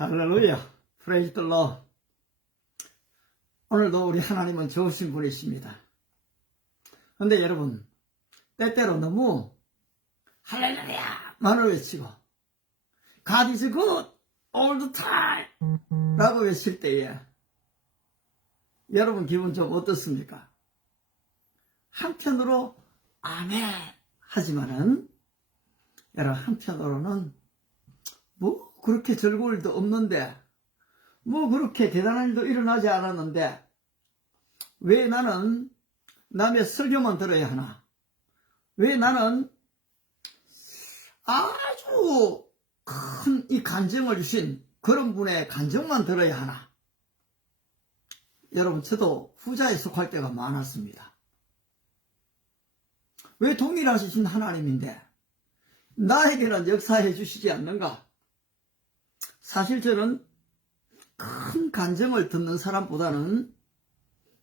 할렐루야. 프레이즈 더 로. 오늘도 우리 하나님은 좋으신 분이십니다. 그런데 여러분, 때때로 너무 할렐루야 만을 외치고 God is good all the time 라고 외칠 때에 여러분 기분 좀 어떻습니까? 한편으로 아멘 하지만은 여러분 한편으로는 뭐 그렇게 즐거울 일도 없는데 뭐 그렇게 대단한 일도 일어나지 않았는데 왜 나는 남의 설교만 들어야 하나? 왜 나는 아주 큰 이 간증을 주신 그런 분의 간증만 들어야 하나? 여러분 저도 후자에 속할 때가 많았습니다. 왜 동일하신 하나님인데 나에게는 역사해 주시지 않는가? 사실 저는 큰 간증을 듣는 사람보다는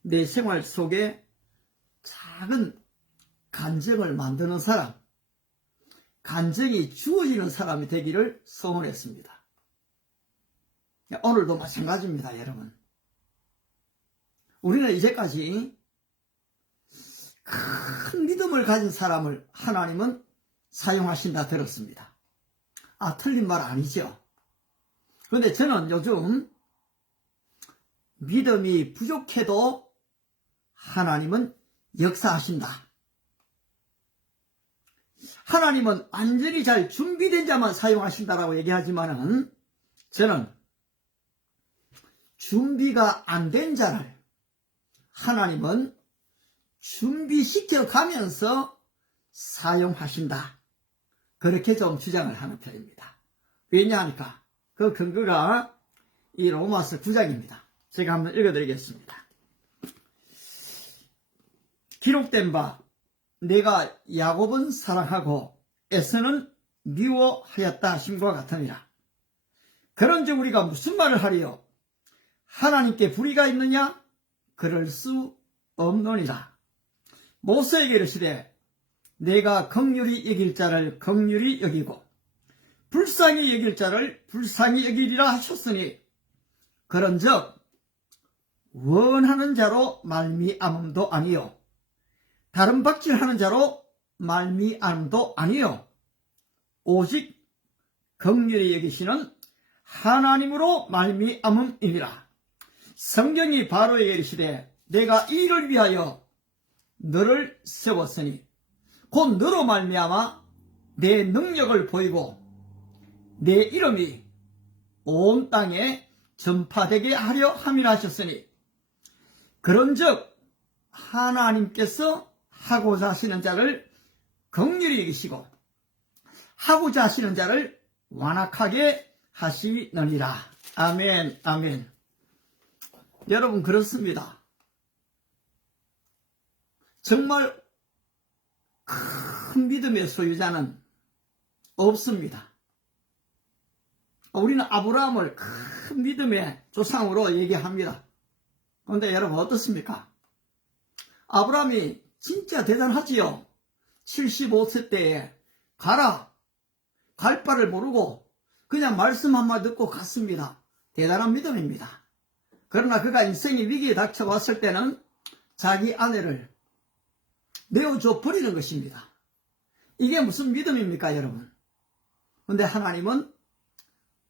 내 생활 속에 작은 간증을 만드는 사람, 간증이 주어지는 사람이 되기를 소원했습니다. 오늘도 마찬가지입니다, 여러분. 우리는 이제까지 큰 믿음을 가진 사람을 하나님은 사용하신다 들었습니다. 틀린 말 아니죠. 그런데 저는 요즘 믿음이 부족해도 하나님은 역사하신다. 하나님은 완전히 잘 준비된 자만 사용하신다라고 얘기하지만은 저는 준비가 안 된 자를 하나님은 준비시켜 가면서 사용하신다. 그렇게 좀 주장을 하는 편입니다. 왜냐하니까 그 근거가 이 로마서 9장입니다. 제가 한번 읽어드리겠습니다. 기록된 바 내가 야곱은 사랑하고 에서는 미워하였다 하심과 같으니라. 그런즉 우리가 무슨 말을 하리요? 하나님께 불의가 있느냐? 그럴 수 없느니라. 모세에게 이르시되 내가 긍휼히 여길 자를 긍휼히 여기고 불쌍히 여길 자를 불쌍히 여기리라 하셨으니 그런즉 원하는 자로 말미암음도 아니요 다른 박질하는 자로 말미암음도 아니요 오직 긍휼히 여기시는 하나님으로 말미암음이니라. 성경이 바로에게 이르시되 내가 이 일을 위하여 너를 세웠으니 곧 너로 말미암아 내 능력을 보이고 내 이름이 온 땅에 전파되게 하려 함이라 하셨으니 그런즉 하나님께서 하고자 하시는 자를 긍휼히 여기시고 하고자 하시는 자를 완악하게 하시느니라. 아멘, 아멘. 여러분 그렇습니다. 정말 큰 믿음의 소유자는 없습니다. 우리는 아브라함을 큰 믿음의 조상으로 얘기합니다. 그런데 여러분 어떻습니까? 아브라함이 진짜 대단하지요. 75세 때에 가라. 갈 바를 모르고 그냥 말씀 한마디 듣고 갔습니다. 대단한 믿음입니다. 그러나 그가 인생의 위기에 닥쳐왔을 때는 자기 아내를 내어줘 버리는 것입니다. 이게 무슨 믿음입니까, 여러분? 그런데 하나님은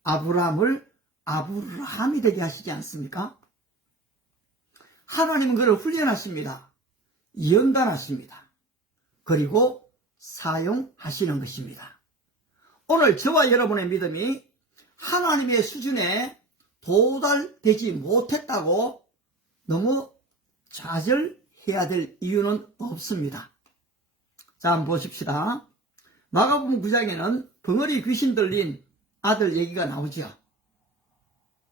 아브라함을 아브라함이 되게 하시지 않습니까? 하나님은 그를 훈련하십니다. 연단하십니다. 그리고 사용하시는 것입니다. 오늘 저와 여러분의 믿음이 하나님의 수준에 도달되지 못했다고 너무 좌절해야 될 이유는 없습니다. 자, 한번 보십시다. 마가복음 9장에는 벙어리 귀신 들린 아들 얘기가 나오죠.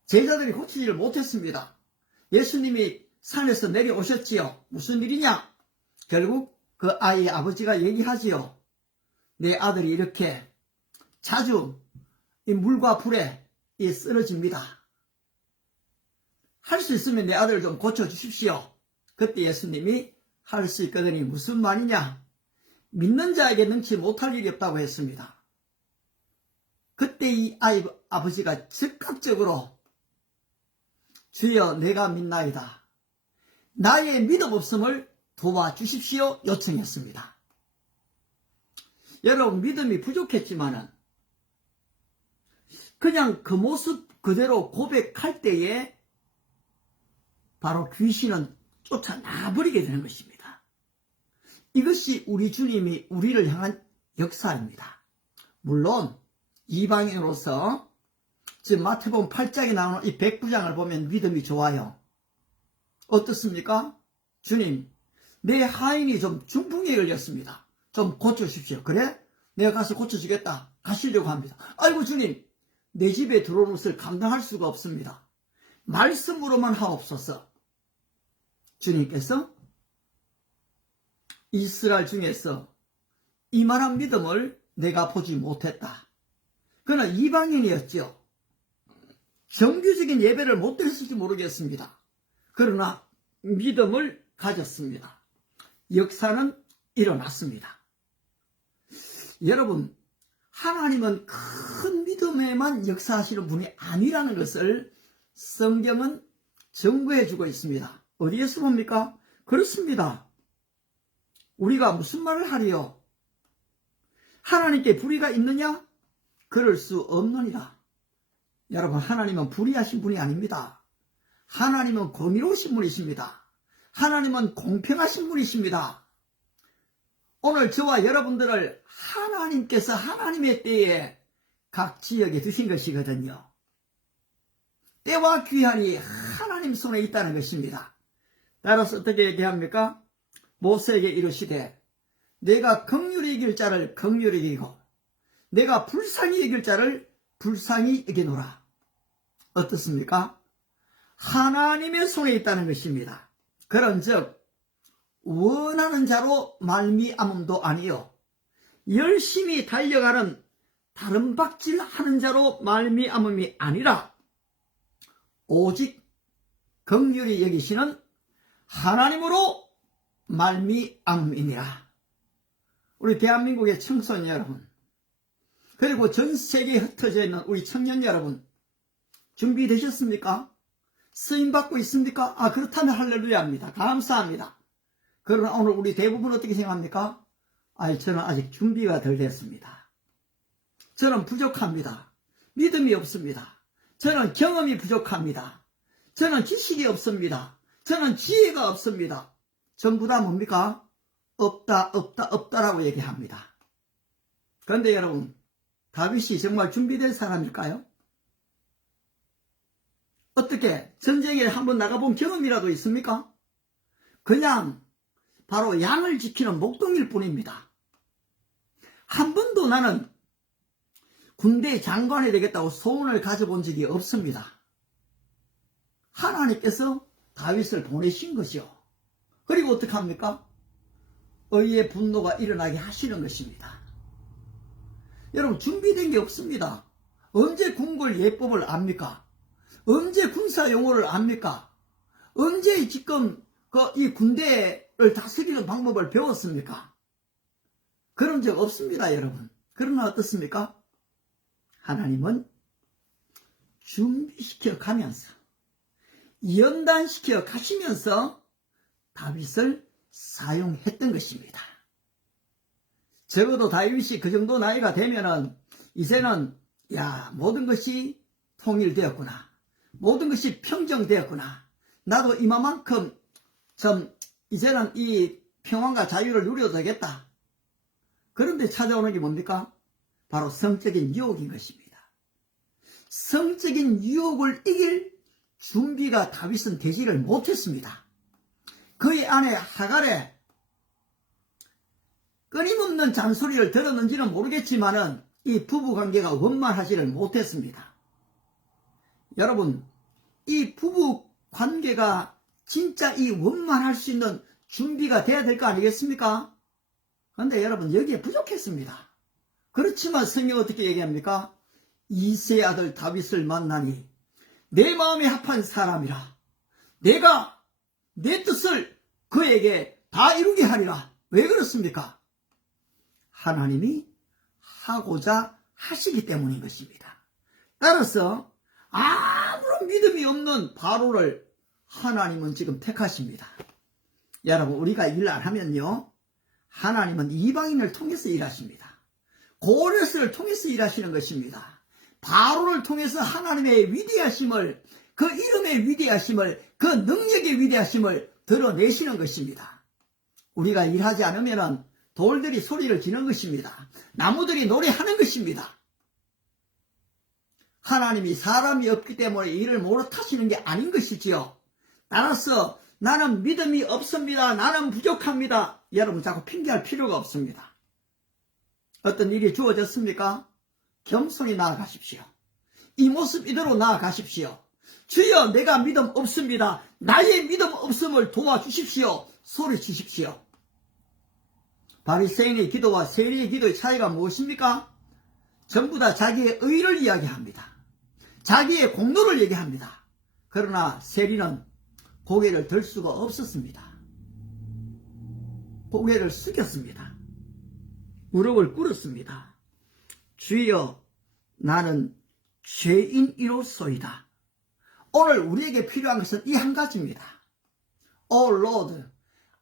제자들이 고치지를 못했습니다. 예수님이 산에서 내려오셨지요. 무슨 일이냐? 결국 그 아이의 아버지가 얘기하지요. 내 아들이 이렇게 자주 이 물과 불에 쓰러집니다. 할 수 있으면 내 아들을 좀 고쳐주십시오. 그때 예수님이 할 수 있거든이 무슨 말이냐? 믿는 자에게 능치 못할 일이 없다고 했습니다. 그때 이 아버지가 즉각적으로 주여 내가 믿나이다. 나의 믿음 없음을 도와주십시오 요청했습니다. 여러분 믿음이 부족했지만은 그냥 그 모습 그대로 고백할 때에 바로 귀신은 쫓아나버리게 되는 것입니다. 이것이 우리 주님이 우리를 향한 역사입니다. 물론 이방인으로서 지금 마태복음 8장에 나오는 이 백부장을 보면 믿음이 좋아요. 어떻습니까? 주님, 내 하인이 좀 중풍에 걸렸습니다. 좀 고쳐주십시오. 그래? 내가 가서 고쳐주겠다. 가시려고 합니다. 아이고 주님, 내 집에 들어오는 것을 감당할 수가 없습니다. 말씀으로만 하옵소서. 주님께서 이스라엘 중에서 이만한 믿음을 내가 보지 못했다. 그러나 이방인이었죠. 정규적인 예배를 못 드렸을지 모르겠습니다. 그러나 믿음을 가졌습니다. 역사는 일어났습니다. 여러분, 하나님은 큰 믿음에만 역사하시는 분이 아니라는 것을 성경은 증거해 주고 있습니다. 어디에서 봅니까? 그렇습니다. 우리가 무슨 말을 하리요? 하나님께 불의가 있느냐? 그럴 수 없느니라. 여러분, 하나님은 불의하신 분이 아닙니다. 하나님은 공의로우신 분이십니다. 하나님은 공평하신 분이십니다. 오늘 저와 여러분들을 하나님께서 하나님의 때에 각 지역에 두신 것이거든요. 때와 귀한이 하나님 손에 있다는 것입니다. 따라서 어떻게 얘기합니까? 모세에게 이르시되 내가 긍휼히 이길 자를 긍휼히 이기고 내가 불쌍히 이길 자를 불쌍히 이기노라. 어떻습니까? 하나님의 손에 있다는 것입니다. 그런즉 원하는 자로 말미암음도 아니요 열심히 달려가는 다른 박질하는 자로 말미암음이 아니라 오직 긍휼히 여기시는 하나님으로 말미암음이니라. 우리 대한민국의 청소년 여러분, 그리고 전 세계에 흩어져 있는 우리 청년 여러분, 준비되셨습니까? 쓰임받고 있습니까? 그렇다면 할렐루야입니다. 감사합니다. 그러나 오늘 우리 대부분 어떻게 생각합니까? 저는 아직 준비가 덜 됐습니다. 저는 부족합니다. 믿음이 없습니다. 저는 경험이 부족합니다. 저는 지식이 없습니다. 저는 지혜가 없습니다. 전부 다 뭡니까? 없다라고 얘기합니다. 그런데 여러분, 다윗이 정말 준비된 사람일까요? 어떻게 전쟁에 한번 나가본 경험이라도 있습니까? 그냥 바로 양을 지키는 목동일 뿐입니다. 한 번도 나는 군대 장관이 되겠다고 소원을 가져본 적이 없습니다. 하나님께서 다윗을 보내신 것이요. 그리고 어떻게 합니까? 의의 분노가 일어나게 하시는 것입니다. 여러분, 준비된 게 없습니다. 언제 궁궐 예법을 압니까? 언제 군사 용어를 압니까? 언제 지금 이 군대를 다스리는 방법을 배웠습니까? 그런 적 없습니다, 여러분. 그러나 어떻습니까? 하나님은 준비시켜 가면서, 연단시켜 가시면서 다윗을 사용했던 것입니다. 적어도 다윗이 그 정도 나이가 되면은 이제는 모든 것이 통일되었구나. 모든 것이 평정되었구나. 나도 이만큼 이제는 이 평안과 자유를 누려도 되겠다. 그런데 찾아오는 게 뭡니까? 바로 성적인 유혹인 것입니다. 성적인 유혹을 이길 준비가 다윗은 되지를 못했습니다. 그의 아내 하갈의 끊임없는 잔소리를 들었는지는 모르겠지만은 이 부부관계가 원만하지를 못했습니다. 여러분, 이 부부관계가 진짜 이 원만할 수 있는 준비가 돼야 될 거 아니겠습니까? 그런데 여러분, 여기에 부족했습니다. 그렇지만 성경 어떻게 얘기합니까? 이새의 아들 다윗을 만나니 내 마음에 합한 사람이라 내가 내 뜻을 그에게 다 이루게 하리라. 왜 그렇습니까? 하나님이 하고자 하시기 때문인 것입니다. 따라서 아무런 믿음이 없는 바로를 하나님은 지금 택하십니다. 여러분, 우리가 일 안 하면요, 하나님은 이방인을 통해서 일하십니다. 고레스를 통해서 일하시는 것입니다. 바로를 통해서 하나님의 위대하심을, 그 이름의 위대하심을, 그 능력의 위대하심을 드러내시는 것입니다. 우리가 일하지 않으면 돌들이 소리를 지는 것입니다. 나무들이 노래하는 것입니다. 하나님이 사람이 없기 때문에 일을 못하시는 게 아닌 것이지요. 따라서 나는 믿음이 없습니다. 나는 부족합니다. 여러분 자꾸 핑계할 필요가 없습니다. 어떤 일이 주어졌습니까? 겸손히 나아가십시오. 이 모습 이대로 나아가십시오. 주여, 내가 믿음 없습니다. 나의 믿음 없음을 도와주십시오. 소리치십시오. 바리새인의 기도와 세리의 기도의 차이가 무엇입니까? 전부 다 자기의 의를 이야기합니다. 자기의 공로를 얘기합니다. 그러나 세리는 고개를 들 수가 없었습니다. 고개를 숙였습니다. 무릎을 꿇었습니다. 주여, 나는 죄인이로소이다. 오늘 우리에게 필요한 것은 이 한 가지입니다. Oh Lord,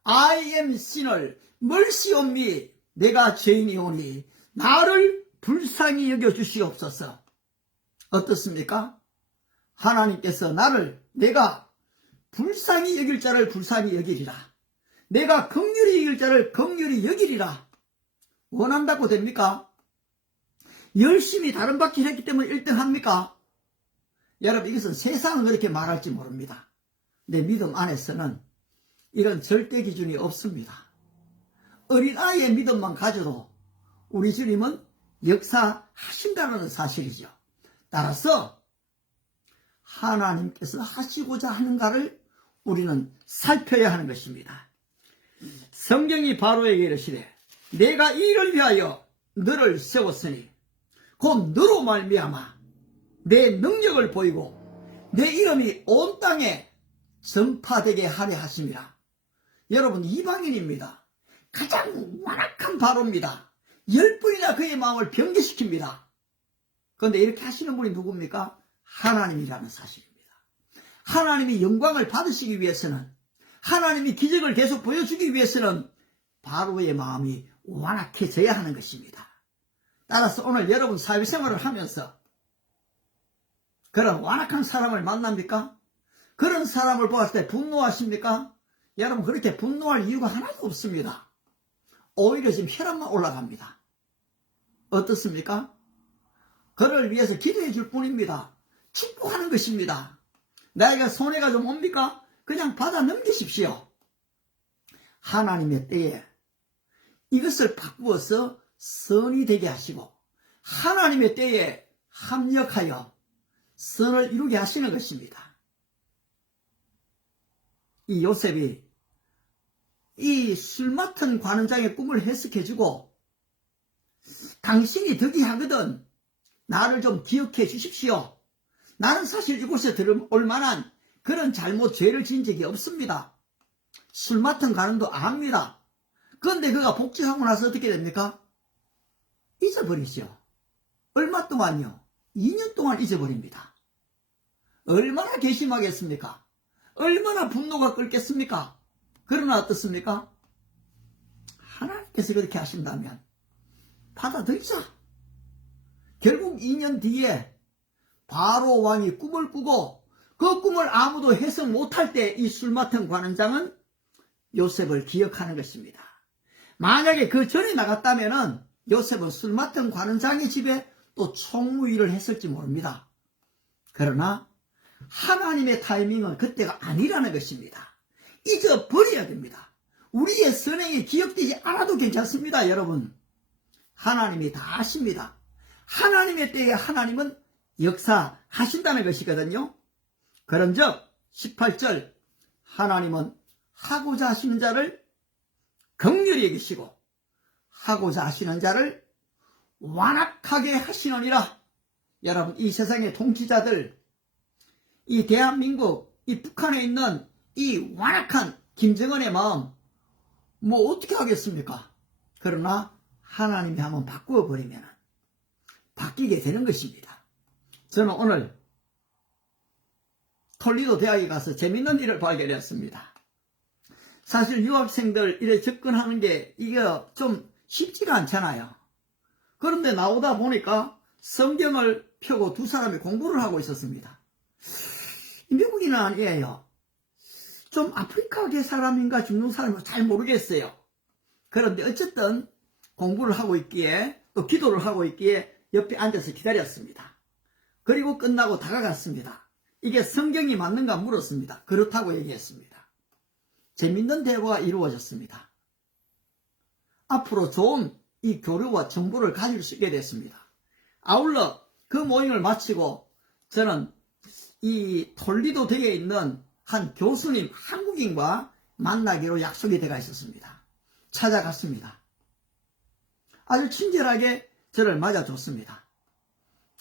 I am sinner, mercy on me. 내가 죄인이오니 나를 불쌍히 여겨주시옵소서. 어떻습니까? 하나님께서 내가 불쌍히 여길 자를 불쌍히 여기리라. 내가 긍휼히 여길 자를 긍휼히 여기리라. 원한다고 됩니까? 열심히 다른 바퀴를 했기 때문에 1등 합니까? 여러분, 이것은 세상은 그렇게 말할지 모릅니다. 내 믿음 안에서는 이런 절대 기준이 없습니다. 어린아이의 믿음만 가져도 우리 주님은 역사하신다는 사실이죠. 따라서 하나님께서 하시고자 하는가를 우리는 살펴야 하는 것입니다. 성경이 바로에게 이르시되 내가 이 일을 위하여 너를 세웠으니 곧 너로 말미암아 내 능력을 보이고 내 이름이 온 땅에 전파되게 하려 하심이라. 여러분, 이방인입니다. 가장 완악한 바로입니다. 10분이나 그의 마음을 변개시킵니다. 그런데 이렇게 하시는 분이 누굽니까? 하나님이라는 사실입니다. 하나님이 영광을 받으시기 위해서는, 하나님이 기적을 계속 보여주기 위해서는 바로의 마음이 완악해져야 하는 것입니다. 따라서 오늘 여러분 사회생활을 하면서 그런 완악한 사람을 만납니까? 그런 사람을 보았을 때 분노하십니까? 여러분, 그렇게 분노할 이유가 하나도 없습니다. 오히려 지금 혈압만 올라갑니다. 어떻습니까? 그를 위해서 기도해 줄 뿐입니다. 축복하는 것입니다. 나이가 손해가 좀 옵니까? 그냥 받아 넘기십시오. 하나님의 때에 이것을 바꾸어서 선이 되게 하시고 하나님의 때에 합력하여 선을 이루게 하시는 것입니다. 이 요셉이 이 술 맡은 관원장의 꿈을 해석해주고 당신이 덕이하거든 나를 좀 기억해 주십시오. 나는 사실 이곳에 들어올 만한 그런 잘못 죄를 지은 적이 없습니다. 술 맡은 관원도 압니다. 그런데 그가 복직하고 나서 어떻게 됩니까? 잊어버리죠. 얼마 동안요? 2년 동안 잊어버립니다. 얼마나 괘씸하겠습니까? 얼마나 분노가 끓겠습니까? 그러나 어떻습니까? 하나님께서 그렇게 하신다면 받아들이자. 결국 2년 뒤에 바로 왕이 꿈을 꾸고 그 꿈을 아무도 해석 못할 때 이 술 맡은 관원장은 요셉을 기억하는 것입니다. 만약에 그 전에 나갔다면 요셉은 술 맡은 관원장의 집에 또 총무일을 했을지 모릅니다. 그러나 하나님의 타이밍은 그때가 아니라는 것입니다. 잊어버려야 됩니다. 우리의 선행이 기억되지 않아도 괜찮습니다. 여러분, 하나님이 다 아십니다. 하나님의 때에 하나님은 역사하신다는 것이거든요. 그런즉 18절 하나님은 하고자 하시는 자를 긍휼히 여기시고 하고자 하시는 자를 완악하게 하시느니라. 여러분, 이 세상의 통치자들, 이 대한민국, 이 북한에 있는 이 완악한 김정은의 마음 뭐 어떻게 하겠습니까? 그러나 하나님이 한번 바꾸어 버리면 바뀌게 되는 것입니다. 저는 오늘 톨리도 대학에 가서 재밌는 일을 발견했습니다. 사실 유학생들 이래 접근하는 게 이게 좀 쉽지가 않잖아요. 그런데 나오다 보니까 성경을 펴고 두 사람이 공부를 하고 있었습니다. 미국인은 아니에요. 좀 아프리카계 사람인가 중동 사람인가 잘 모르겠어요. 그런데 어쨌든 공부를 하고 있기에 또 기도를 하고 있기에 옆에 앉아서 기다렸습니다. 그리고 끝나고 다가갔습니다. 이게 성경이 맞는가 물었습니다. 그렇다고 얘기했습니다. 재밌는 대화가 이루어졌습니다. 앞으로 좋은 이 교류와 정보를 가질 수 있게 됐습니다. 아울러 그 모임을 마치고 저는 이 톨리도 댁에 있는 한 교수님 한국인과 만나기로 약속이 되어 있었습니다. 찾아갔습니다. 아주 친절하게 저를 맞아줬습니다.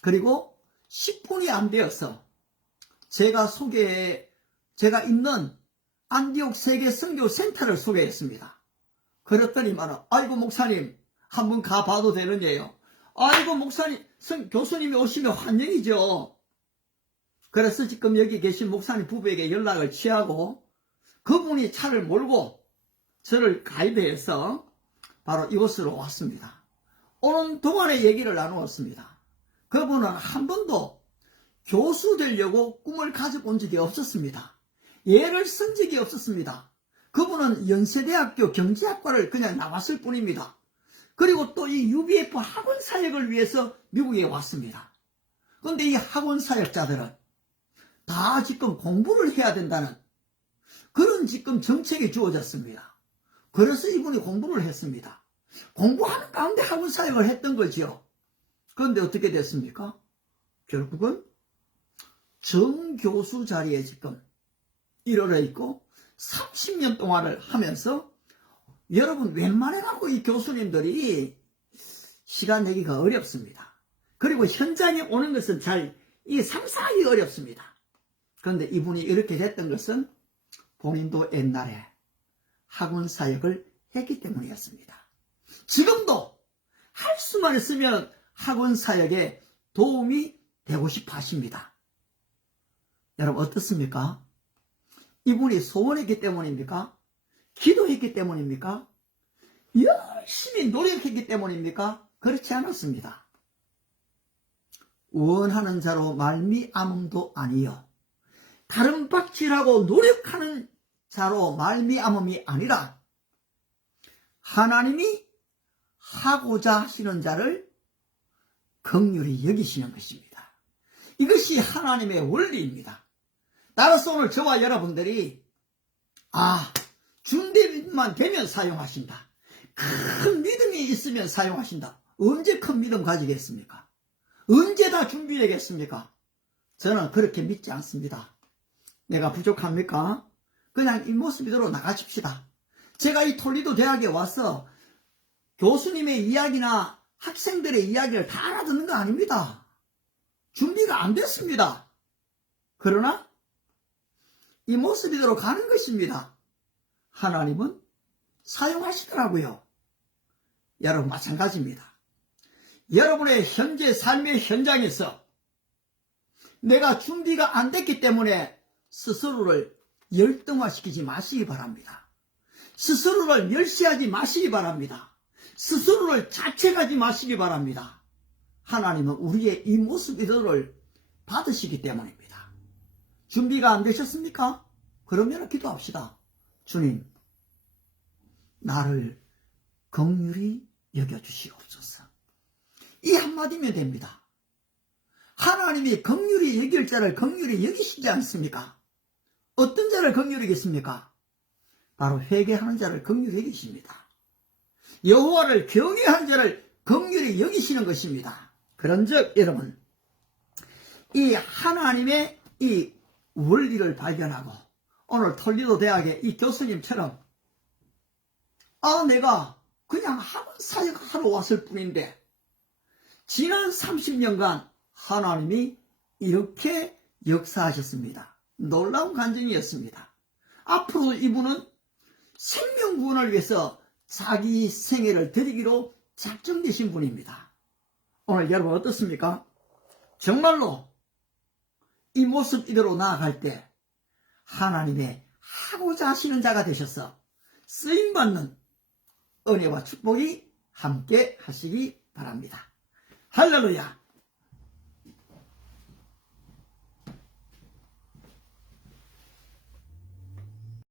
그리고 10분이 안 되어서 제가 있는 안디옥 세계 선교 센터를 소개했습니다. 그랬더니만 아이고 목사님 한번 가봐도 되느냐요. 아이고 목사님 교수님이 오시면 환영이죠. 그래서 지금 여기 계신 목사님 부부에게 연락을 취하고 그분이 차를 몰고 저를 가입해서 바로 이곳으로 왔습니다. 오는 동안의 얘기를 나누었습니다. 그분은 한 번도 교수 되려고 꿈을 가져본 적이 없었습니다. 예를 쓴 적이 없었습니다. 그분은 연세대학교 경제학과를 그냥 나왔을 뿐입니다. 그리고 또 이 UBF 학원 사역을 위해서 미국에 왔습니다. 그런데 이 학원 사역자들은 다 지금 공부를 해야 된다는 그런 지금 정책이 주어졌습니다. 그래서 이분이 공부를 했습니다. 공부하는 가운데 학원 사역을 했던 거지요. 그런데 어떻게 됐습니까? 결국은 정교수 자리에 지금 이르러 있고 30년 동안을 하면서 여러분 웬만해갖고 이 교수님들이 시간 내기가 어렵습니다. 그리고 현장에 오는 것은 잘 상상하기 어렵습니다. 그런데 이분이 이렇게 됐던 것은 본인도 옛날에 학원 사역을 했기 때문이었습니다. 지금도 할 수만 있으면 학원 사역에 도움이 되고 싶어 하십니다. 여러분 어떻습니까? 이분이 소원했기 때문입니까? 기도했기 때문입니까? 열심히 노력했기 때문입니까? 그렇지 않았습니다. 원하는 자로 말미암음도 아니요 다른 박질하고 노력하는 자로 말미암음이 아니라 하나님이 하고자 하시는 자를 긍휼히 여기시는 것입니다. 이것이 하나님의 원리입니다. 따라서 오늘 저와 여러분들이 준비만 되면 사용하신다. 큰 믿음이 있으면 사용하신다. 언제 큰 믿음 가지겠습니까? 언제 다 준비되겠습니까? 저는 그렇게 믿지 않습니다. 내가 부족합니까? 그냥 이 모습 이대로 나가십시다. 제가 이 톨리도 대학에 와서 교수님의 이야기나 학생들의 이야기를 다 알아듣는 거 아닙니다. 준비가 안 됐습니다. 그러나 이 모습 이대로 가는 것입니다. 하나님은 사용하시더라고요. 여러분 마찬가지입니다. 여러분의 현재 삶의 현장에서 내가 준비가 안 됐기 때문에 스스로를 열등화시키지 마시기 바랍니다. 스스로를 멸시하지 마시기 바랍니다. 스스로를 자책하지 마시기 바랍니다. 하나님은 우리의 이 모습 이대로를 받으시기 때문입니다. 준비가 안 되셨습니까? 그러면 기도합시다. 주님, 나를 긍휼히 여겨주시옵소서. 이 한마디면 됩니다. 하나님이 긍휼히 여길 자를 긍휼히 여기시지 않습니까? 어떤 자를 긍휼히 여기십니까? 바로 회개하는 자를 긍휼히 여기십니다. 여호와를 경외하는 자를 긍휼히 여기시는 것입니다. 그런즉 여러분, 이 하나님의 이 원리를 발견하고 오늘 톨리도 대학의 이 교수님처럼 내가 그냥 학원 사역하러 왔을 뿐인데 지난 30년간 하나님이 이렇게 역사하셨습니다. 놀라운 간증이었습니다. 앞으로 이분은 생명구원을 위해서 자기 생애를 드리기로 작정되신 분입니다. 오늘 여러분 어떻습니까? 정말로 이 모습 이대로 나아갈 때 하나님의 하고자 하시는 자가 되셔서 쓰임받는 은혜와 축복이 함께 하시기 바랍니다. 할렐루야.